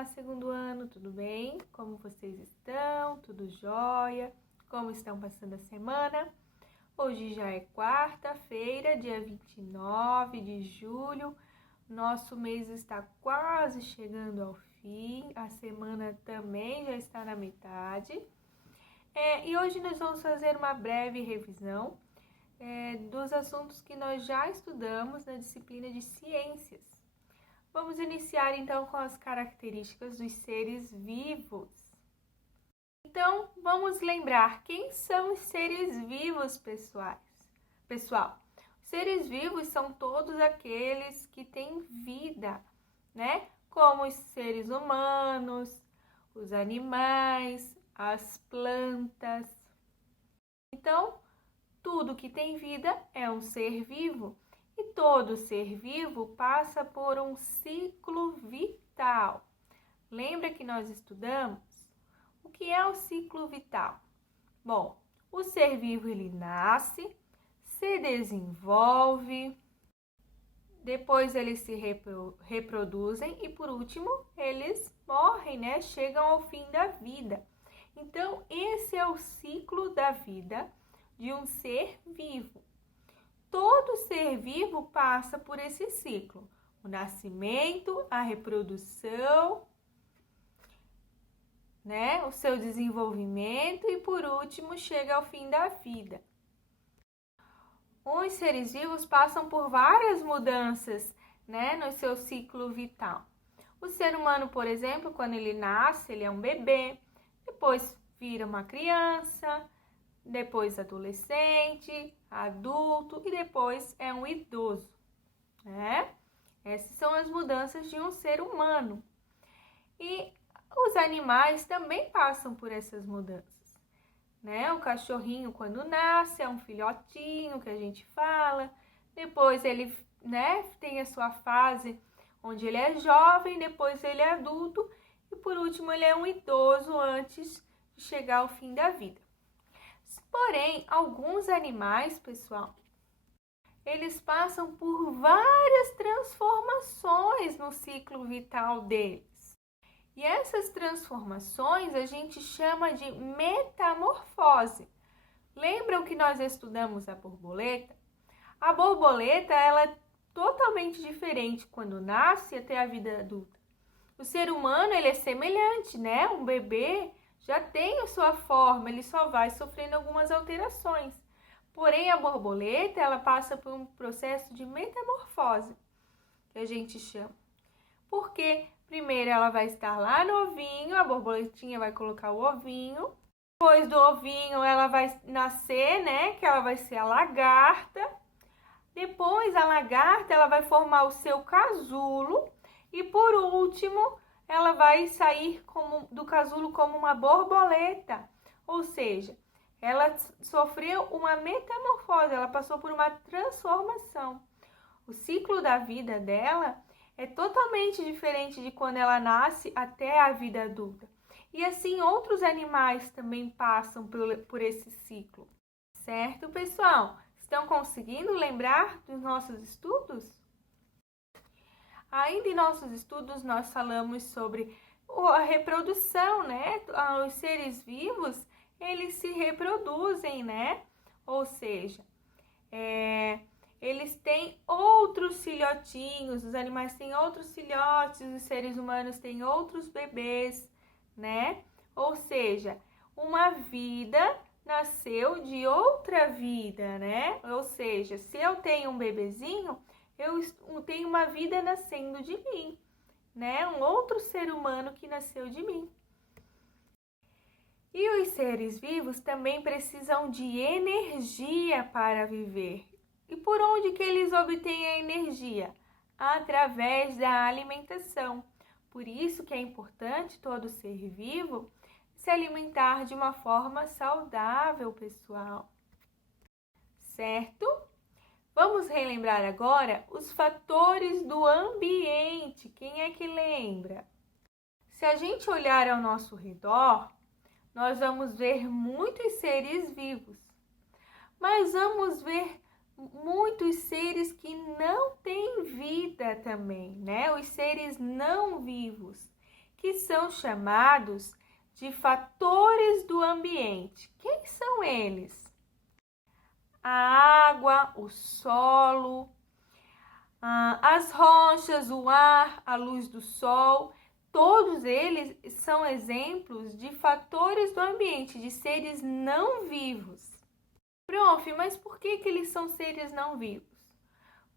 Olá, segundo ano, tudo bem? Como vocês estão? Tudo jóia? Como estão passando a semana? Hoje já é quarta-feira, dia 29 de julho. Nosso mês está quase chegando ao fim, a semana também já está na metade. E hoje nós vamos fazer uma breve revisão dos assuntos que nós já estudamos na disciplina de ciências. Vamos iniciar então com as características dos seres vivos. Então, vamos lembrar quem são os seres vivos, pessoal. Os seres vivos são todos aqueles que têm vida, né? Como os seres humanos, os animais, as plantas. Então, tudo que tem vida é um ser vivo. E todo ser vivo passa por um ciclo vital. Lembra que nós estudamos? O que é o ciclo vital? Bom, o ser vivo ele nasce, se desenvolve, depois eles se reproduzem e por último eles morrem, né? Chegam ao fim da vida. Então, esse é o ciclo da vida de um ser vivo. Todo ser vivo passa por esse ciclo, o nascimento, a reprodução, né? O seu desenvolvimento e, por último, chega ao fim da vida. Os seres vivos passam por várias mudanças, né, no seu ciclo vital. O ser humano, por exemplo, quando ele nasce, ele é um bebê, depois vira uma criança, depois adolescente, adulto e depois é um idoso, né? Essas são as mudanças de um ser humano. E os animais também passam por essas mudanças, né? O cachorrinho quando nasce é um filhotinho que a gente fala, depois ele, né, tem a sua fase onde ele é jovem, depois ele é adulto e por último ele é um idoso antes de chegar ao fim da vida. Porém, alguns animais, pessoal, eles passam por várias transformações no ciclo vital deles. E essas transformações a gente chama de metamorfose. Lembram que nós estudamos a borboleta? A borboleta, ela é totalmente diferente quando nasce até a vida adulta. O ser humano, ele é semelhante, né? Um bebê já tem a sua forma, ele só vai sofrendo algumas alterações. Porém, a borboleta, ela passa por um processo de metamorfose, que a gente chama. Porque primeiro ela vai estar lá no ovinho, a borboletinha vai colocar o ovinho. Depois do ovinho ela vai nascer, né, que ela vai ser a lagarta. Depois a lagarta, ela vai formar o seu casulo. E por último, ela vai sair do casulo como uma borboleta, ou seja, ela sofreu uma metamorfose, ela passou por uma transformação. O ciclo da vida dela é totalmente diferente de quando ela nasce até a vida adulta. E assim outros animais também passam por esse ciclo. Certo, pessoal? Estão conseguindo lembrar dos nossos estudos? Ainda em nossos estudos, nós falamos sobre a reprodução, né? Os seres vivos, eles se reproduzem, né? Ou seja, eles têm outros filhotinhos, os animais têm outros filhotes, os seres humanos têm outros bebês, né? Ou seja, uma vida nasceu de outra vida, né? Ou seja, se eu tenho um bebezinho, eu tenho uma vida nascendo de mim, né? Um outro ser humano que nasceu de mim. E os seres vivos também precisam de energia para viver. E por onde que eles obtêm a energia? Através da alimentação. Por isso que é importante todo ser vivo se alimentar de uma forma saudável, pessoal. Certo? Vamos relembrar agora os fatores do ambiente. Quem é que lembra? Se a gente olhar ao nosso redor, nós vamos ver muitos seres vivos, mas vamos ver muitos seres que não têm vida também, né? Os seres não vivos. que são chamados de fatores do ambiente. Quem são eles? A água, o solo, as rochas, o ar, a luz do sol. Todos eles são exemplos de fatores do ambiente, de seres não vivos. Prof, mas por que eles são seres não vivos?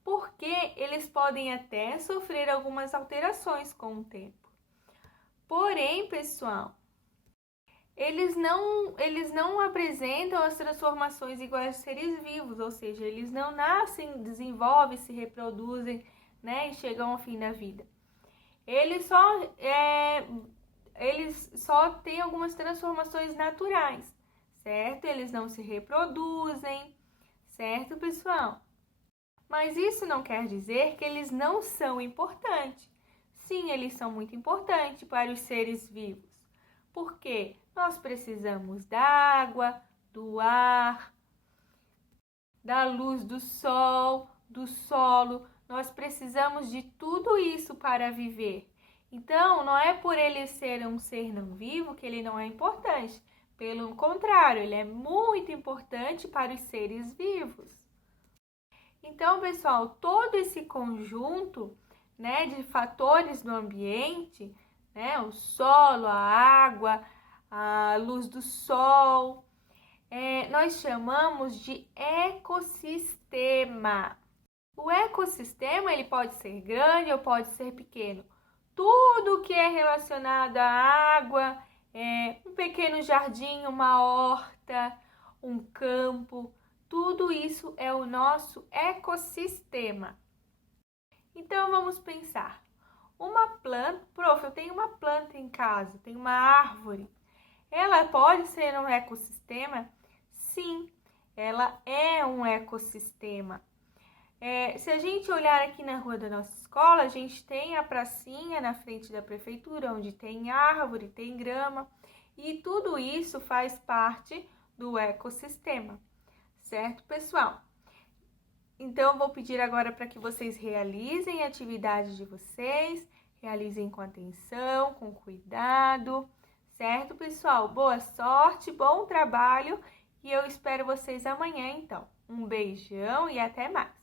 Porque eles podem até sofrer algumas alterações com o tempo. Porém, pessoal, eles não apresentam as transformações iguais aos seres vivos, ou seja, eles não nascem, desenvolvem, se reproduzem, né, e chegam ao fim da vida. Eles só têm algumas transformações naturais, certo? Eles não se reproduzem, certo, pessoal? Mas isso não quer dizer que eles não são importantes. Sim, eles são muito importantes para os seres vivos. Por quê? Nós precisamos da água, do ar, da luz do sol, do solo. Nós precisamos de tudo isso para viver. Então, não é por ele ser um ser não vivo que ele não é importante. Pelo contrário, ele é muito importante para os seres vivos. Então, pessoal, todo esse conjunto, né, de fatores do ambiente, né, o solo, a água, a luz do sol, nós chamamos de ecossistema. O ecossistema ele pode ser grande ou pode ser pequeno. Tudo que é relacionado à água, um pequeno jardim, uma horta, um campo, tudo isso é o nosso ecossistema. Então, vamos pensar. Uma planta, prof, eu tenho uma planta em casa, tenho uma árvore. Ela pode ser um ecossistema? Sim, ela é um ecossistema. Se a gente olhar aqui na rua da nossa escola, a gente tem a pracinha na frente da prefeitura, onde tem árvore, tem grama, e tudo isso faz parte do ecossistema. Certo, pessoal? Então, eu vou pedir agora para que vocês realizem a atividade de vocês, realizem com atenção, com cuidado, certo, pessoal? Boa sorte, bom trabalho e eu espero vocês amanhã, então. Um beijão e até mais!